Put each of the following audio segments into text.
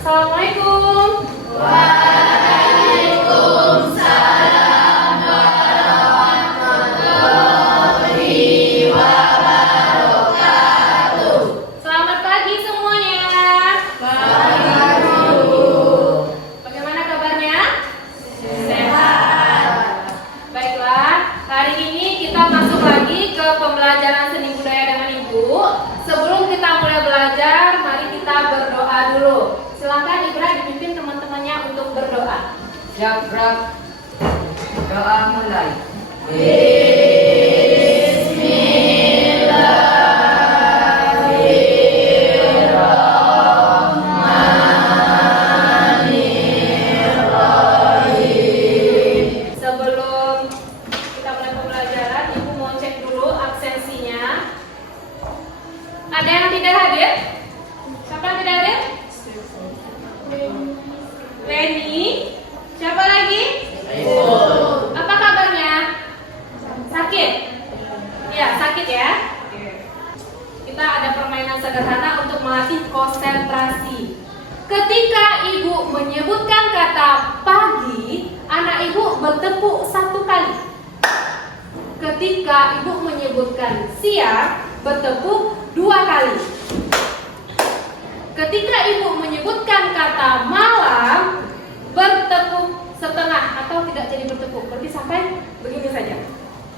Assalamualaikum. Waalaikumsalam warahmatullahi wabarakatuh. Selamat pagi semuanya. Pagi. Bagaimana kabarnya? Sehat. Baiklah, hari ini kita masuk lagi ke pembelajaran seni budaya dengan Ibu. Sebelum kita mulai belajar, mari kita berdoa dulu. Silakan Ibra dipimpin teman-temannya untuk berdoa. Siap, doa mulai. Sebelum kita mulai pembelajaran, Ibu mau cek dulu absensinya. Ada yang tidak hadir? Siapa yang tidak hadir? Leni. Siapa lagi? Apa kabarnya? Sakit? Ya, sakit ya. Kita ada permainan sederhana untuk melatih konsentrasi. Ketika Ibu menyebutkan kata pagi, anak Ibu bertepuk 1 kali. Ketika Ibu menyebutkan siang, bertepuk 2 kali. Ketika Ibu menyebutkan kata malam, bertepuk setengah atau tidak jadi bertepuk, berarti sampai begini saja.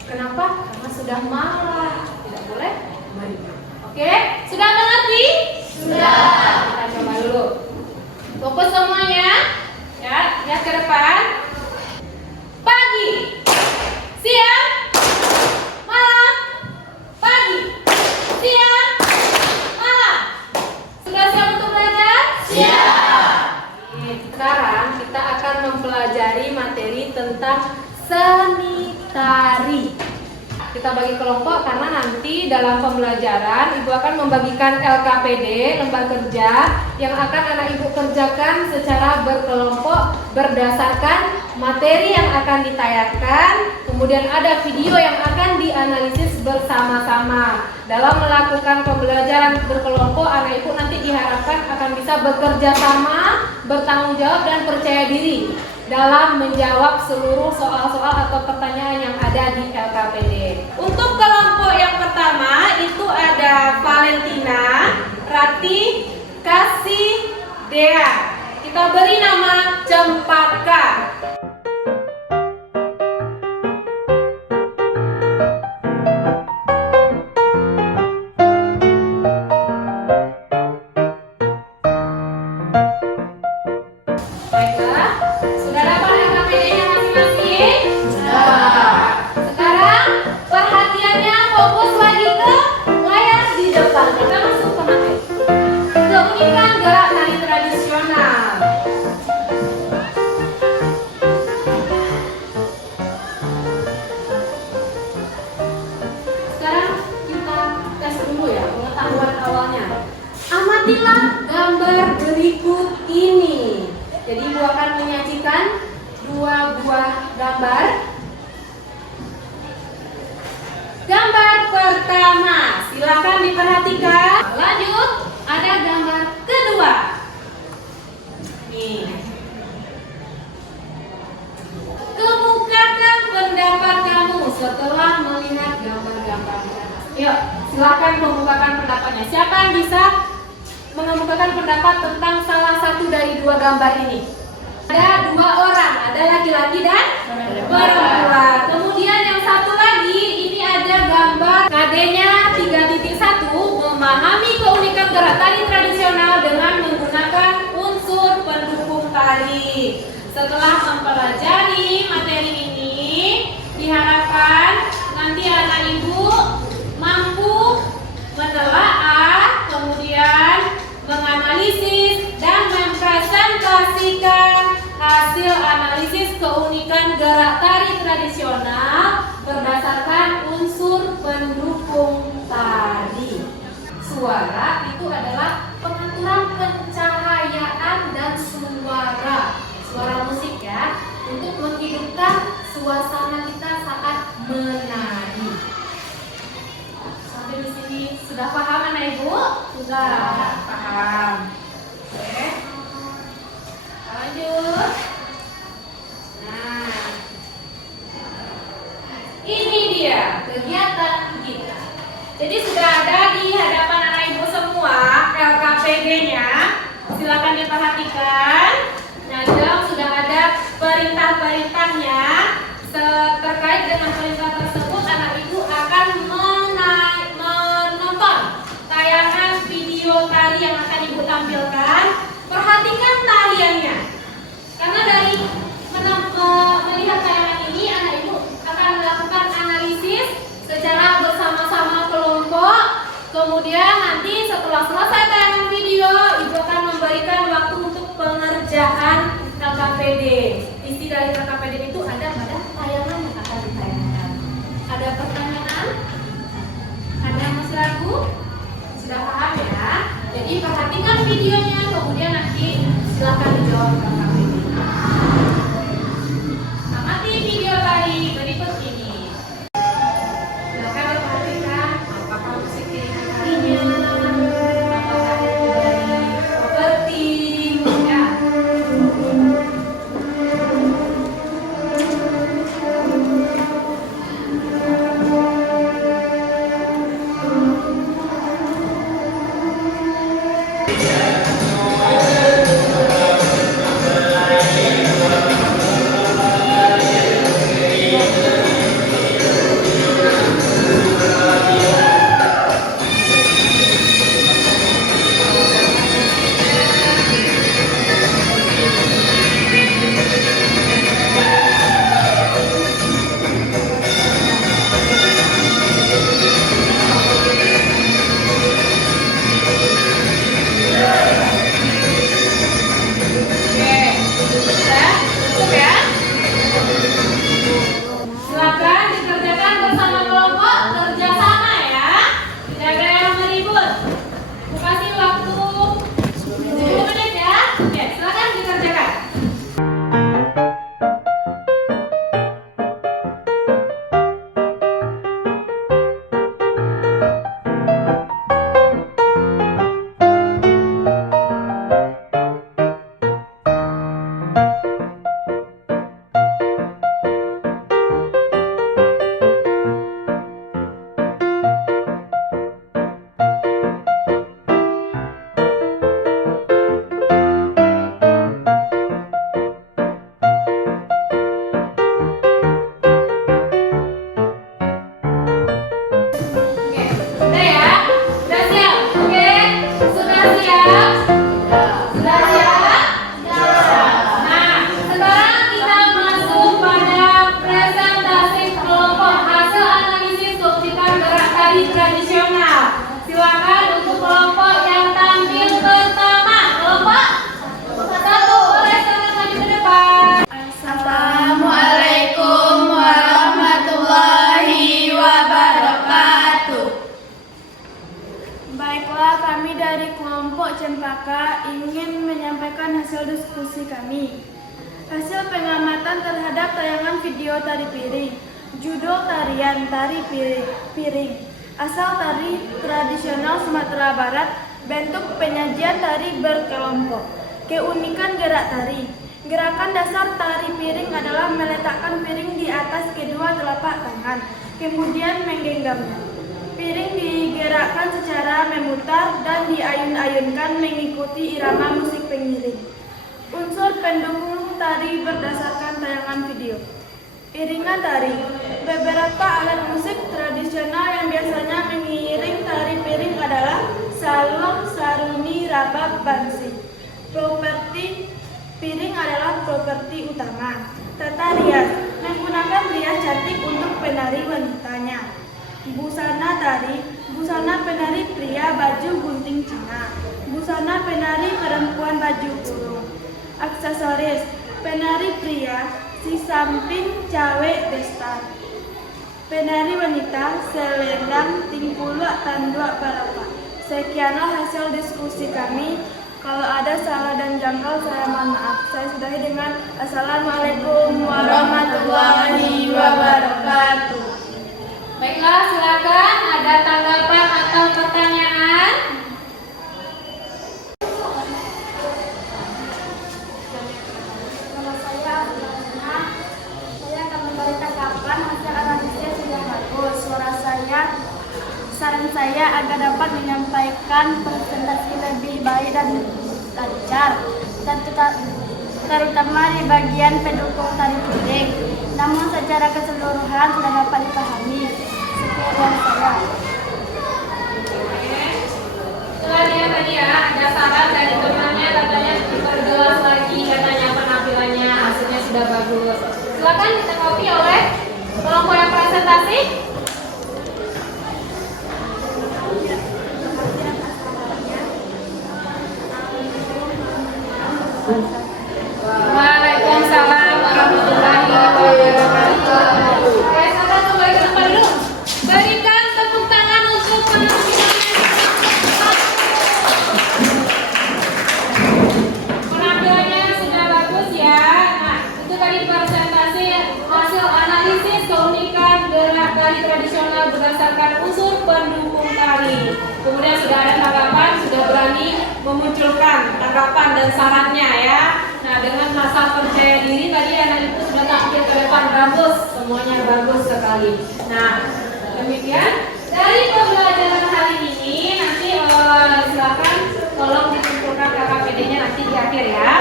Kenapa? Karena sudah malam, tidak boleh meriang. Oke, sudah mengerti? Sudah. Kita coba dulu. Fokus semuanya, ya, lihat ke depan. Pagi, siang, malam, pagi, siang, malam. Sudah siap untuk belajar? Siap. Sekarang kita akan mempelajari materi tentang seni tari. Kita bagi kelompok karena nanti dalam pembelajaran Ibu akan membagikan LKPD, lembar kerja, yang akan anak Ibu kerjakan secara berkelompok berdasarkan materi yang akan ditayangkan. Kemudian ada video yang akan dianalisis bersama-sama. Dalam melakukan pembelajaran berkelompok, anak Ibu nanti diharapkan akan bisa bekerja sama, bertanggung jawab dan percaya diri dalam menjawab seluruh soal-soal atau pertanyaan yang ada di LKPD. Untuk kelompok yang pertama itu ada Valentina, Rati, Kasih, Dea. Kita beri nama Cempaka. Baiklah, sudah dapat LKPD-nya masing-masing? Sudah. Sekarang perhatiannya fokus lagi ke layar di depan. Kita masuk ke materi. Keunikan gerak tari tradisional. Sekarang kita tes dulu ya pengetahuan awalnya. Amatilah gambar berikut ini. Jadi Ibu akan menyajikan 2 buah gambar. Gambar pertama, silakan diperhatikan. Lanjut, ada gambar kedua. Nih. Kemukakan pendapat kamu setelah melihat gambar-gambar di atas. Yuk, silakan membukakan pendapatnya. Siapa yang bisa mengemukakan pendapat tentang salah satu dari 2 gambar ini? Ada 2 orang, ada laki-laki dan perempuan. Kemudian yang satu lagi, ini ada gambar KD-nya 3.1, memahami keunikan gerak tari tradisional dengan menggunakan unsur pendukung tari. Setelah mempelajari materi ini, diharapkan nanti anak Ibu mampu menelaah, kemudian menganalisis dan mempresentasikan hasil analisis keunikan gerak tari tradisional berdasarkan unsur pendukung tari. Suara itu adalah Paham. Oke. Lanjut. Nah, ini dia kegiatan kita. Jadi sudah ada di hadapan anak ibu semua LKPD-nya. Silakan diperhatikan. Nah, di dalam sudah ada perintah-perintahnya. Terkait dengan perintah tersebut, anak ibu akan menonton tayangan video tari yang akan ibu tampilkan. Perhatikan tariannya. Karena dari melihat tayangan ini, anak ibu akan melakukan analisis secara bersama-sama kelompok. Kemudian nanti setelah selesai tayangan video, ibu akan memberikan waktu untuk pengerjaan LKPD. Isi dari LKPD itu ada pada tayangan yang akan ditayangkan. Ada pertanyaan? Ada yang masih ragu? Sudah paham ya? Jadi perhatikan videonya, kemudian nanti silakan dijawab LKPD. Amati video tadi berikut ini. Silakan perhatikan apakah musik pilihan tarinya, apakah itu dari properti, ya. Silakan dikerjakan bersama kelompok, kerjasama ya. Tidak ada yang meribut. Aku kasih waktu 10 menit ya. Oke, silakan dikerjakan. Oke, udah ya? Sudah siap? Oke, sudah siap? Sudah siap? Nah, sekarang kita masuk pada presentasi kelompok hasil analisis substitusi gerak tari tradisional. Silakan untuk kelompok yang tampil pertama. Kelompok 1, boleh silakan maju ke depan. Assalamualaikum warahmatullahi wabarakatuh. Baiklah, kami dari kelompok Cempaka ingin menyampaikan hasil diskusi kami. Hasil pengamatan terhadap tayangan video tari piring. Judul tarian tari piring. Asal tari tradisional Sumatera Barat. Bentuk penyajian tari berkelompok. Keunikan gerak tari. Gerakan dasar tari piring adalah meletakkan piring di atas kedua telapak tangan, kemudian menggenggamnya. Piring digerakkan secara memutar dan diayun-ayunkan mengikuti irama musik pengiring. Unsur pendukung tari berdasarkan tayangan video. Iringan tari. Beberapa alat musik tradisional yang biasanya mengiring tari piring adalah salong, saruni, rabab, bansi. Properti piring adalah properti utama. Tata rias. Menggunakan rias cantik untuk penari wanitanya. Busana tari. Busana penari pria baju gunting Cina. Busana penari perempuan baju kurung. Aksesoris. Penari pria si samping cawe bestar. Penari wanita selendang tingkulak tandua palapa. Sekianlah hasil diskusi kami. Kalau ada salah dan janggal saya mohon maaf. Saya sudahi dengan Assalamualaikum warahmatullahi wabarakatuh. Baiklah, silakan. Ada tanggapan atau pertanyaan? baik dan lancar, terutama di bagian pendukung tari piring. Namun secara keseluruhan sudah dapat dipahami. Sekian saya. Setelah dia tadi ya, ada saran dari temannya katanya diperjelas lagi katanya penampilannya, hasilnya sudah bagus. Silakan ditanggapi oleh kelompok yang presentasi. Waalaikumsalam warahmatullahi wabarakatuh. Oke, silakan kembali ke depan dulu. Berikan tepuk tangan untuk penampilannya sudah bagus ya. Nah, itu tadi presentasi hasil analisis keunikan gerak tari tradisional berdasarkan unsur pendukung tari. Kemudian sudah ada tanggapan, sudah berani memunculkan tanggapan dan sarannya ya. Nah, dengan rasa percaya diri tadi anak itu sudah tampil ke depan, bagus, semuanya bagus sekali. Nah, demikian dari pembelajaran hari ini. Nanti silakan tolong dikumpulkan KKPD-nya nanti di akhir ya.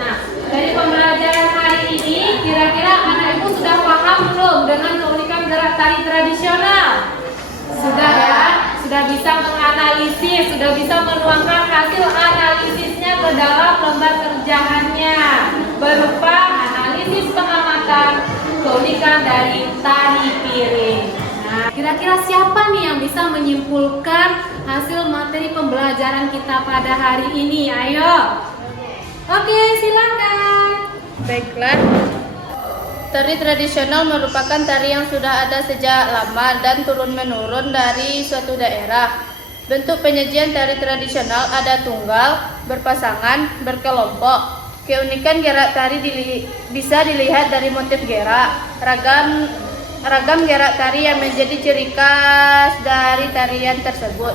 Nah, dari pembelajaran hari ini kira-kira anak ibu sudah paham belum dengan keunikan gerak tari tradisional? Sudah ya, sudah bisa menganalisis, sudah bisa menuangkan hasil analisisnya ke dalam lembar kerjaannya berupa analisis pengamatan keunikan dari tari piring. Nah, kira-kira siapa nih yang bisa menyimpulkan hasil materi pembelajaran kita pada hari ini? Ayo. Oke, silakan. Baiklah. Tari tradisional merupakan tari yang sudah ada sejak lama dan turun-menurun dari suatu daerah. Bentuk penyajian tari tradisional ada tunggal, berpasangan, berkelompok. Keunikan gerak tari bisa dilihat dari motif gerak, ragam gerak tari yang menjadi ciri khas dari tarian tersebut.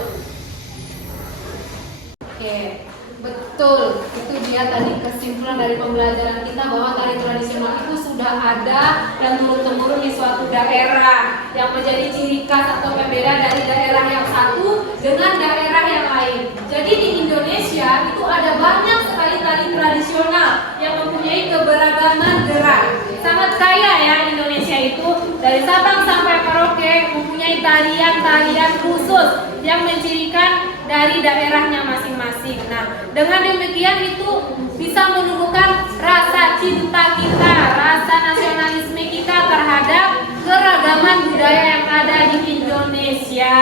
Oke, betul. Itu dia tadi kesimpulan dari pembelajaran kita bahwa tari tradisional itu sudah ada dan turun-temurun di suatu daerah yang menjadi ciri khas atau pembeda dari daerah yang satu dengan daerah yang lain. Jadi di Indonesia itu ada banyak sekali tari tradisional yang mempunyai keberagaman gerak. Sangat kaya ya Indonesia itu, dari Sabang sampai Merauke mempunyai tarian-tarian khusus yang mencirikan dari daerahnya masing-masing. Nah, dengan demikian itu bisa menumbuhkan rasa cinta kita, rasa nasionalisme kita terhadap keragaman budaya yang ada di Indonesia,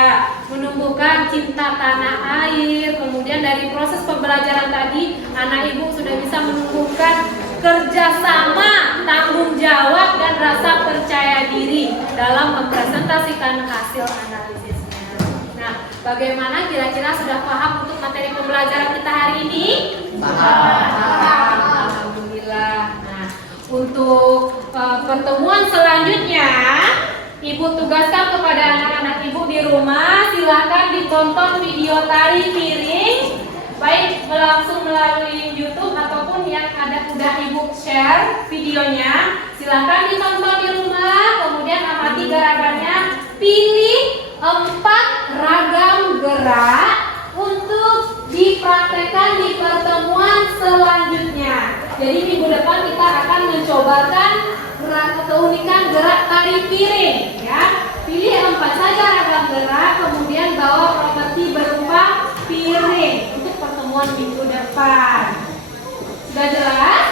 menumbuhkan cinta tanah air. Kemudian dari proses pembelajaran tadi, anak ibu sudah bisa menumbuhkan kerjasama, tanggung jawab, dan rasa percaya diri dalam mempresentasikan hasil analisisnya. Nah, bagaimana kira-kira sudah paham untuk materi pembelajaran kita hari ini? Paham. Alhamdulillah. Nah, untuk pertemuan selanjutnya, ibu tugaskan kepada anak-anak ibu di rumah, silakan ditonton video tari piring, baik langsung melalui YouTube ataupun yang udah ibu share videonya. Silakan ditonton di rumah, kemudian amati gerakannya, pilih 4 ragam gerak untuk dipraktekkan di pertemuan selanjutnya. Jadi minggu depan kita akan mencobakan keunikan gerak tari piring ya. Pilih 4 saja ragam gerak, kemudian bawa properti berupa piring untuk pertemuan minggu depan. Sudah jelas?